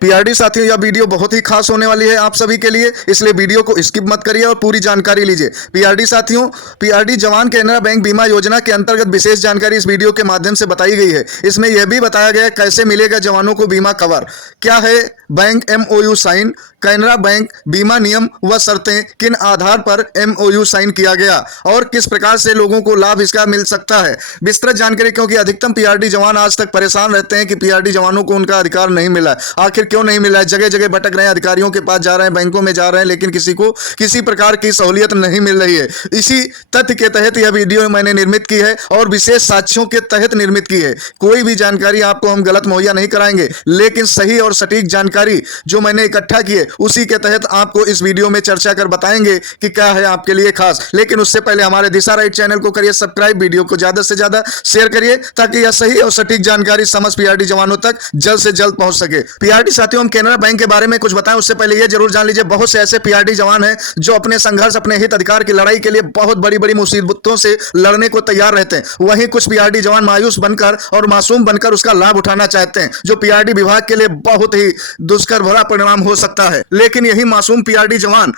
PRD साथियों, यह video बहुत ही खास होने वाली है आप सभी के लिए, इसलिए वीडियो को स्किप मत करिए और पूरी जानकारी लीजिए। पीआरडी साथियों, पीआरडी जवान केनरा बैंक बीमा योजना के अंतर्गत विशेष जानकारी इस वीडियो के माध्यम से बताई गई है। इसमें यह भी बताया गया है कैसे मिलेगा जवानों को बीमा कवर, क्या है bank MoU sign, Canara bank बीमा नियम व शर्तें, किन आधार पर एमओयू साइन किया गया और किस प्रकार से लोगों को लाभ इसका मिल सकता है। विस्तृत जानकारी, क्योंकि अधिकतम पीआरडी जवान आज तक परेशान रहते हैं कि पीआरडी जवानों को उनका अधिकार नहीं मिला है। आखिर क्यों नहीं मिला है? जगह जगह भटक रहे हैं, अधिकारियों के पास जा रहे हैं, बैंकों में जा रहे हैं, लेकिन किसी को किसी प्रकार की सहूलियत नहीं मिल रही है। इसी तथ्य के तहत यह वीडियो मैंने निर्मित की है और विशेष साक्ष्यों के तहत निर्मित की है। कोई भी जानकारी आपको हम गलत मुहैया नहीं कराएंगे, लेकिन सही और सटीक जानकारी जो मैंने इकट्ठा की है उसी के तहत आपको इस वीडियो में चर्चा कर बताएंगे कि क्या है आपके लिए खास। लेकिन उससे पहले हमारे दिशा राइट चैनल को करिए सब्सक्राइब, वीडियो को ज्यादा से ज्यादा शेयर करिए ताकि यह सही और सटीक जानकारी समस्त पीआरडी जवानों तक जल्द से जल्द पहुंच सके। पीआरडी साथियों, हम केनरा बैंक के बारे में कुछ बताएं उससे पहले यह जरूर जान लीजिए, बहुत से ऐसे पीआरडी जवान हैं जो अपने संघर्ष, अपने हित अधिकार की लड़ाई के लिए बहुत बड़ी बड़ी मुसीबतों से लड़ने को तैयार रहते हैं। वहीं कुछ पीआरडी जवान मायूस बनकर और मासूम बनकर उसका लाभ उठाना चाहते हैं, जो पीआरडी विभाग के लिए बहुत ही दुष्कर भरा परिणाम हो सकता है। लेकिन यही मासूम पीआरडी जवान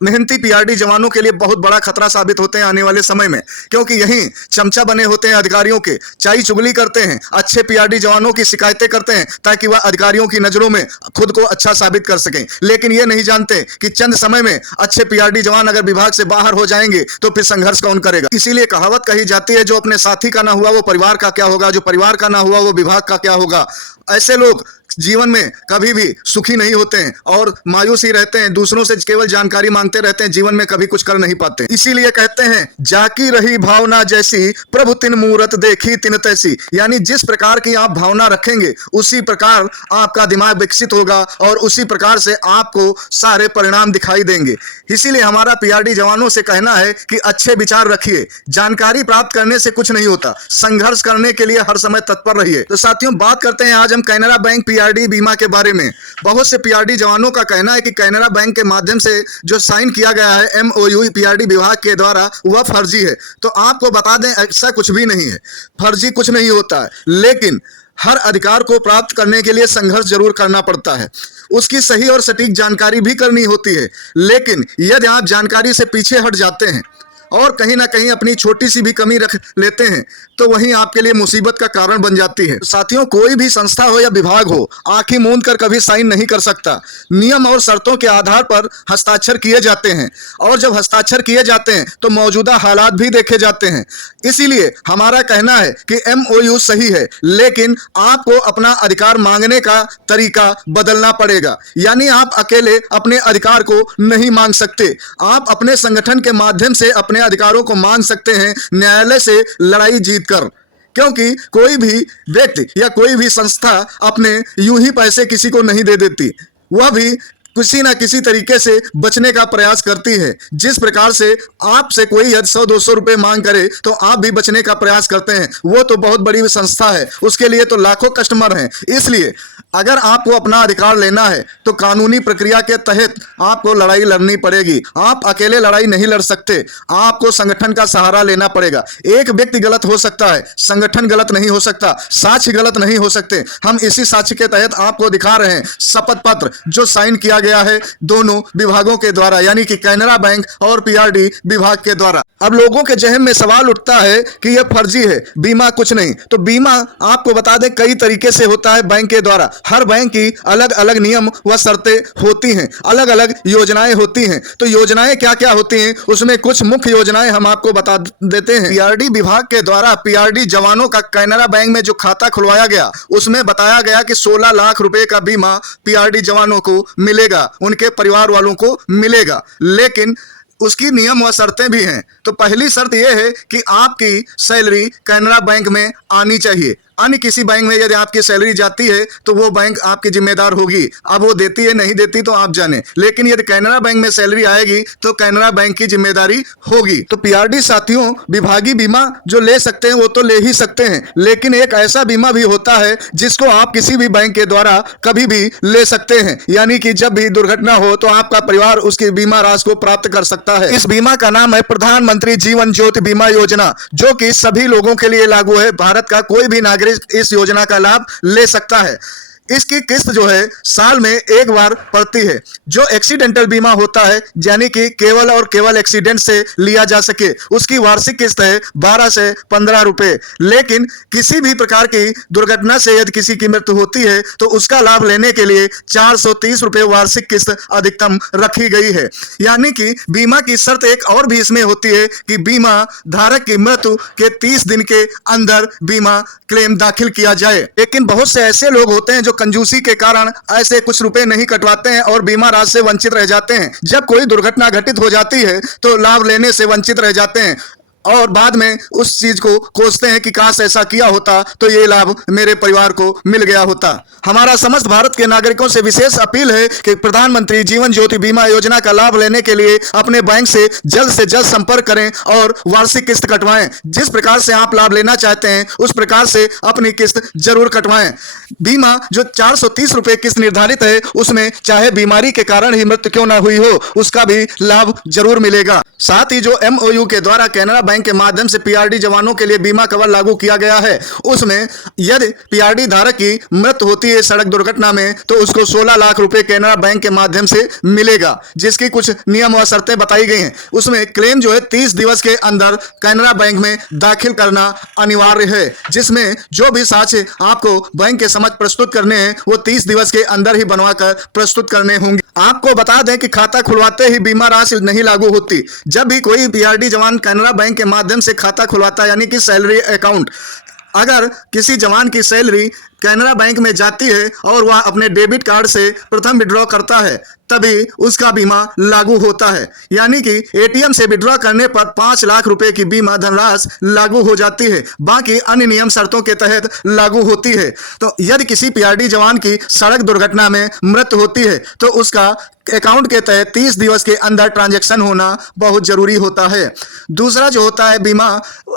मेहनती पीआरडी जवानों के लिए बहुत बड़ा खतरा साबित होते हैं आने वाले समय में, क्योंकि यही चमचा बने होते हैं अधिकारियों के, चाई चुगली करते हैं, अच्छे पीआरडी जवानों की शिकायतें करते हैं ताकि वह अधिकारियों की नजरों में खुद को अच्छा साबित कर सकें। लेकिन ये नहीं जानते कि चंद समय में अच्छे पीआरडी जवान अगर विभाग से बाहर हो जाएंगे तो फिर संघर्ष कौन करेगा। इसीलिए कहावत कही जाती है, जो अपने साथी का ना हुआ वो परिवार का क्या होगा, जो परिवार का ना हुआ वो विभाग का क्या होगा। ऐसे लोग जीवन में कभी भी सुखी नहीं होते हैं और मायूस ही रहते हैं, दूसरों से केवल जानकारी मांगते रहते हैं, जीवन में कभी कुछ कर नहीं पाते। इसीलिए कहते हैं, जाकी रही भावना जैसी प्रभु तिन मूरत देखी तिन तैसी, यानी जिस प्रकार की आप भावना रखेंगे उसी प्रकार आपका दिमाग विकसित होगा और उसी प्रकार से आपको सारे परिणाम दिखाई देंगे। इसीलिए हमारा पीआरडी जवानों से कहना है कि अच्छे विचार रखिए, जानकारी प्राप्त करने से कुछ नहीं होता, संघर्ष करने के लिए हर समय तत्पर रहिए। तो साथियों, बात करते हैं आज हम कैनरा बैंक पीआरडी बीमा के बारे में। बहुत से पीआरडी जवानों का कहना है कि कैनरा बैंक के माध्यम से जो साइन किया गया है एमओयू पीआरडी विभाग के द्वारा वह फर्जी है। तो आपको बता दें, ऐसा कुछ भी नहीं है, फर्जी कुछ नहीं होता है, लेकिन हर अधिकार को प्राप्त करने के लिए संघर्ष जरूर करना पड़ता है, उसकी सही और सटीक जानकारी भी करनी होती है। लेकिन यदि आप जानकारी से पीछे हट जाते हैं और कहीं ना कहीं अपनी छोटी सी भी कमी रख लेते हैं तो वहीं आपके लिए मुसीबत का कारण बन जाती है। साथियों, कोई भी संस्था हो या विभाग हो, आंखें मूंद कर कभी साइन नहीं कर सकता। नियम और शर्तों के आधार पर हस्ताक्षर किए जाते हैं और जब हस्ताक्षर किए जाते हैं तो मौजूदा हालात भी देखे जाते हैं। इसीलिए हमारा कहना है कि एमओयू सही है, लेकिन आपको अपना अधिकार मांगने का तरीका बदलना पड़ेगा। यानी आप अकेले अपने अधिकार को नहीं मांग सकते, आप अपने संगठन के माध्यम से अपने अधिकारों को मांग सकते हैं, न्यायालय से लड़ाई जीतकर। क्योंकि कोई भी व्यक्ति या कोई भी संस्था अपने यूं ही पैसे किसी को नहीं दे देती, वह भी किसी ना किसी तरीके से बचने का प्रयास करती है। जिस प्रकार से आपसे कोई यदि 100-200 रुपए मांग करे तो आप भी बचने का प्रयास करते हैं, वो तो बहुत बड़ी संस्था है, उसके लिए तो लाखों कस्टमर हैं। इसलिए अगर आपको अपना अधिकार लेना है तो कानूनी प्रक्रिया के तहत आपको लड़ाई लड़नी पड़ेगी। आप अकेले लड़ाई नहीं लड़ सकते, आपको संगठन का सहारा लेना पड़ेगा। एक व्यक्ति गलत हो सकता है, संगठन गलत नहीं हो सकता, साक्ष्य गलत नहीं हो सकते। हम इसी साक्ष्य के तहत आपको दिखा रहे हैं शपथ पत्र जो साइन किया गया है दोनों विभागों के द्वारा, यानी कि कैनरा बैंक और पीआरडी विभाग के द्वारा। अब लोगों के जहन में सवाल उठता है कि यह फर्जी है, बीमा कुछ नहीं। तो बीमा आपको बता दें कई तरीके से होता है बैंक के द्वारा। हर बैंक की अलग अलग नियम व शर्तें होती हैं, अलग अलग योजनाएं होती हैं। तो योजनाएं क्या क्या होती हैं, उसमें कुछ मुख्य योजनाएं हम आपको बता देते हैं। पीआरडी विभाग के द्वारा पीआरडी जवानों का कैनरा बैंक में जो खाता खुलवाया गया उसमें बताया गया कि 16 लाख रुपए का बीमा पीआरडी जवानों को मिलेगा, उनके परिवार वालों को मिलेगा। लेकिन उसकी नियम व शर्तें भी हैं। तो पहली शर्त यह है कि आपकी सैलरी कैनरा बैंक में आनी चाहिए। अन्य किसी बैंक में यदि आपकी सैलरी जाती है तो वो बैंक आपकी जिम्मेदार होगी, अब वो देती है नहीं देती तो आप जाने। लेकिन यदि कैनरा बैंक में सैलरी आएगी तो कैनरा बैंक की जिम्मेदारी होगी। तो पीआरडी साथियों, विभागीय बीमा जो ले सकते हैं वो तो ले ही सकते हैं, लेकिन एक ऐसा बीमा भी होता है जिसको आप किसी भी बैंक के द्वारा कभी भी ले सकते हैं। यानी कि जब भी दुर्घटना हो तो आपका परिवार उसकी बीमा राशि को प्राप्त कर सकता है। इस बीमा का नाम है प्रधानमंत्री जीवन ज्योति बीमा योजना, जो कि सभी लोगों के लिए लागू है। भारत का कोई भी नागरिक इस योजना का लाभ ले सकता है। इसकी किस्त जो है साल में एक बार पड़ती है। जो एक्सीडेंटल बीमा होता है यानी कि केवल और केवल एक्सीडेंट से लिया जा सके, उसकी वार्षिक किस्त है 12 से 15 रुपए। लेकिन किसी भी प्रकार की दुर्घटना से यदि किसी की मृत्यु होती है तो उसका लाभ लेने के लिए 430 रुपए वार्षिक किस्त अधिकतम रखी गई है। यानी कि बीमा की शर्त एक और भी इसमें होती है कि बीमा धारक की मृत्यु के 30 दिन के अंदर बीमा क्लेम दाखिल किया जाए। लेकिन बहुत से ऐसे लोग होते हैं जो कंजूसी के कारण ऐसे कुछ रुपए नहीं कटवाते हैं और बीमा राशि से वंचित रह जाते हैं। जब कोई दुर्घटना घटित हो जाती है तो लाभ लेने से वंचित रह जाते हैं और बाद में उस चीज को कोसते हैं कि काश ऐसा किया होता तो ये लाभ मेरे परिवार को मिल गया होता। हमारा समस्त भारत के नागरिकों से विशेष अपील है कि प्रधानमंत्री जीवन ज्योति बीमा योजना का लाभ लेने के लिए अपने बैंक से जल्द संपर्क करें और वार्षिक किस्त कटवाएं। जिस प्रकार से आप लाभ लेना चाहते हैं उस प्रकार से अपनी किस्त जरूर कटवाएं। बीमा जो 430 रुपए किस्त निर्धारित है उसमें चाहे बीमारी के कारण ही मृत्यु क्यों ना हुई हो उसका भी लाभ जरूर मिलेगा। साथ ही जो MOU के द्वारा कैनरा बैंक के माध्यम से PRD जवानों के लिए बीमा कवर लागू किया गया है उसमें यदि PRD धारक की मृत्यु होती है सड़क दुर्घटना में तो उसको 16 लाख रुपए कैनरा बैंक के माध्यम से मिलेगा, जिसकी कुछ नियम व शर्तें बताई गई हैं। उसमें क्लेम जो है 30 दिवस के अंदर कैनरा बैंक में दाखिल करना अनिवार्य है, जिसमें जो भी साक्ष्य आपको बैंक के समक्ष प्रस्तुत करने हैं वो 30 दिवस के अंदर ही बनवाकर प्रस्तुत करने होंगे। आपको बता दें कि खाता खुलवाते ही बीमा राशि नहीं लागू होती। जब भी कोई PRD जवान कैनरा बैंक के माध्यम से खाता खुलवाता है यानी कि सैलरी अकाउंट, अगर किसी जवान की सैलरी कैनरा बैंक में जाती है और वह अपने डेबिट कार्ड से प्रथम विड्रॉ करता है तभी उसका बीमा लागू होता है। यानी कि ATM से विड्रॉ करने पर 5 लाख रुपए की बीमा धनराशि लागू हो जाती है, बाकी अन्य नियम शर्तों के तहत लागू होती है। तो यदि किसी PRD जवान की सड़क दुर्घटना में मृत्यु होती है तो उसका अकाउंट के तहत 30 दिवस के अंदर ट्रांजैक्शन होना बहुत जरूरी होता है। दूसरा जो होता है बीमा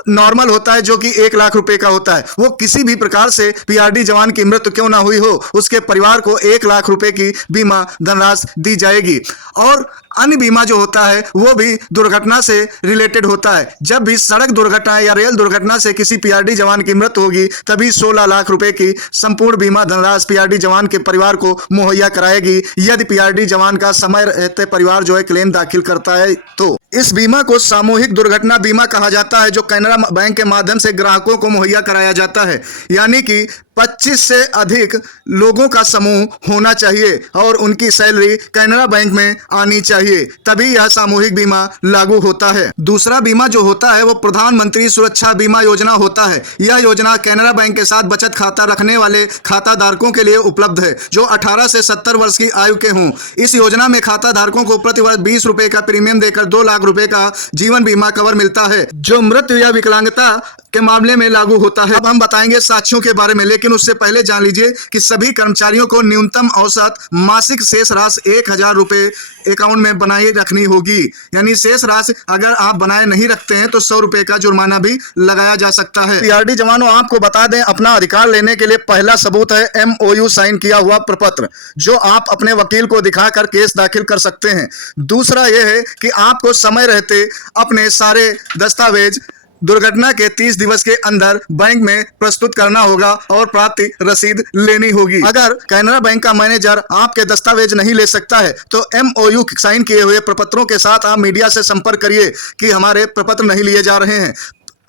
नॉर्मल होता है जो कि 1 लाख रुपए का होता है। वो किसी भी प्रकार से PRD जवान की मृत्यु क्यों ना हुई हो उसके परिवार को 1 लाख रुपए की बीमा धनराशि दी जाएगी। और अन्य बीमा जो होता है वो भी दुर्घटना से रिलेटेड होता है। जब भी सड़क दुर्घटना या रेल दुर्घटना से किसी PRD जवान की मृत्यु होगी तभी 16 लाख रुपए की संपूर्ण बीमा धनराशि PRD जवान के परिवार को मुहैया कराएगी। यदि PRD जवान का समय रहते परिवार जो है क्लेम दाखिल करता है तो इस बीमा को सामूहिक दुर्घटना बीमा कहा जाता है, जो कैनरा बैंक के माध्यम से ग्राहकों को मुहैया कराया जाता है। यानी कि 25 से अधिक लोगों का समूह होना चाहिए और उनकी सैलरी कैनरा बैंक में आनी चाहिए, तभी यह सामूहिक बीमा लागू होता है। दूसरा बीमा जो होता है वो प्रधानमंत्री सुरक्षा बीमा योजना होता है। यह योजना कैनरा बैंक के साथ बचत खाता रखने वाले खाता धारकों के लिए उपलब्ध है जो 18 से 70 वर्ष की आयु के हों। इस योजना में खाता धारकों को प्रति वर्ष 20 रुपए का प्रीमियम देकर 2 लाख रुपए का जीवन बीमा कवर मिलता है, जो मृत्यु या विकलांगता के मामले में लागू होता है। अब हम बताएंगे साक्ष्यों के बारे में, लेकिन उससे पहले जान लीजिए कि सभी कर्मचारियों को न्यूनतम औसत मासिक शेष राशि 1000 रुपए अकाउंट में बनाए रखनी होगी। यानी शेष राशि अगर आप बनाए नहीं रखते हैं तो 100 रुपए का जुर्माना भी लगाया जा सकता है। PRD जवानों आपको बता दें अपना अधिकार लेने के लिए पहला सबूत है MOU साइन किया हुआ प्रपत्र, जो आप अपने वकील को दिखाकर केस दाखिल कर सकते हैं। दूसरा यह है कि आपको समय रहते अपने सारे दस्तावेज दुर्घटना के 30 दिवस के अंदर बैंक में प्रस्तुत करना होगा और प्राप्ति रसीद लेनी होगी। अगर कैनरा बैंक का मैनेजर आपके दस्तावेज नहीं ले सकता है तो MOU साइन किए हुए प्रपत्रों के साथ आप मीडिया से संपर्क करिए कि हमारे प्रपत्र नहीं लिए जा रहे हैं।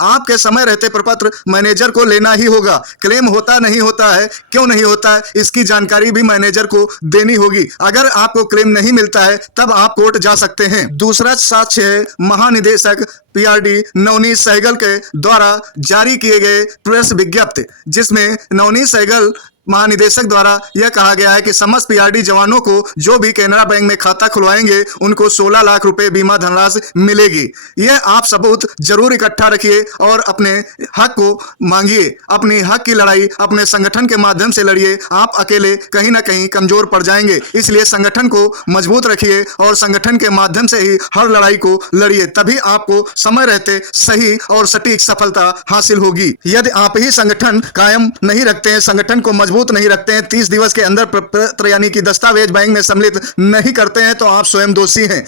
आपके समय रहते प्रपत्र मैनेजर को लेना ही होगा। क्लेम होता नहीं होता है, क्यों नहीं होता है, इसकी जानकारी भी मैनेजर को देनी होगी। अगर आपको क्लेम नहीं मिलता है तब आप कोर्ट जा सकते हैं। दूसरा साक्ष्य है महानिदेशक PRD नवनीत सहगल के द्वारा जारी किए गए प्रेस विज्ञप्ति, जिसमें नवनीत सहगल महानिदेशक द्वारा यह कहा गया है कि समस्त PRD जवानों को जो भी कैनरा बैंक में खाता खुलवाएंगे उनको 16 लाख रुपए बीमा धनराशि मिलेगी। यह आप सबूत जरूर इकट्ठा रखिए और अपने हक को मांगिए। अपनी हक की लड़ाई अपने संगठन के माध्यम से लड़िए। आप अकेले कहीं ना कहीं कमजोर पड़ जाएंगे, इसलिए संगठन को मजबूत रखिए और संगठन के माध्यम से ही हर लड़ाई को लड़िए, तभी आपको समय रहते सही और सटीक सफलता हासिल होगी। यदि आप ही संगठन कायम नहीं रखते हैं, संगठन को मजबूत नहीं रखते हैं, 30 दिवस के अंदर पत्र यानी कि दस्तावेज बैंक में सम्मिलित नहीं करते हैं तो आप स्वयं दोषी हैं।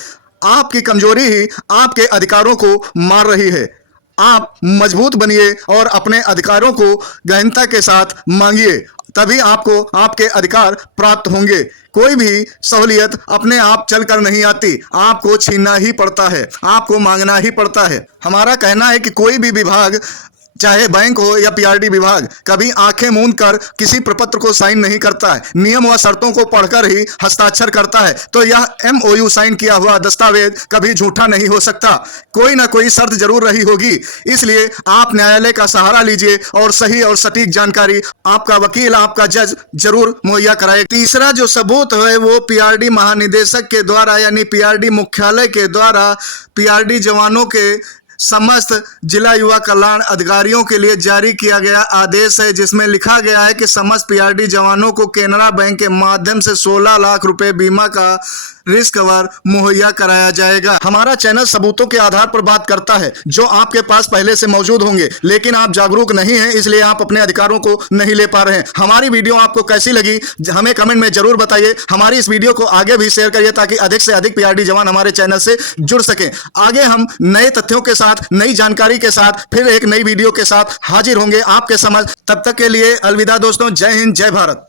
आपकी कमजोरी ही आपके अधिकारों को मार रही है। आप मजबूत बनिए और अपने अधिकारों को गहनता के साथ मांगिए, तभी आपको आपके अधिकार प्राप्त होंगे। कोई भी सहूलियत अपने आप चलकर नहीं आती, आपको छीनना ही पड़ता है, आपको मांगना ही पड़ता है। हमारा कहना है कि कोई भी विभाग, चाहे बैंक हो या पीआरडी विभाग, कभी आंखें मूंद कर किसी प्रपत्र को साइन नहीं करता है, नियम व शर्तों को पढ़कर ही हस्ताक्षर करता है। तो यह एमओयू साइन किया हुआ दस्तावेज कभी झूठा नहीं हो सकता, कोई ना कोई शर्त जरूर रही होगी। इसलिए आप न्यायालय का सहारा लीजिए और सही और सटीक जानकारी आपका वकील, आपका जज जरूर मुहैया कराए। तीसरा जो सबूत है वो पीआरडी महानिदेशक के द्वारा यानी पीआरडी मुख्यालय के द्वारा पीआरडी जवानों के समस्त जिला युवा कल्याण अधिकारियों के लिए जारी किया गया आदेश है, जिसमें लिखा गया है कि समस्त पीआरडी जवानों को केनरा बैंक के माध्यम से 16 लाख रुपए बीमा का रिस्क कवर मुहैया कराया जाएगा। हमारा चैनल सबूतों के आधार पर बात करता है जो आपके पास पहले से मौजूद होंगे, लेकिन आप जागरूक नहीं हैं, इसलिए आप अपने अधिकारों को नहीं ले पा रहे हैं। हमारी वीडियो आपको कैसी लगी हमें कमेंट में जरूर बताइए। हमारी इस वीडियो को आगे भी शेयर करिए ताकि अधिक से अधिक पीआरडी जवान हमारे चैनल से जुड़ सके। आगे हम नए तथ्यों के साथ, नई जानकारी के साथ फिर एक नई वीडियो के साथ हाजिर होंगे आपके समझ। तब तक के लिए अलविदा दोस्तों, जय हिंद, जय भारत।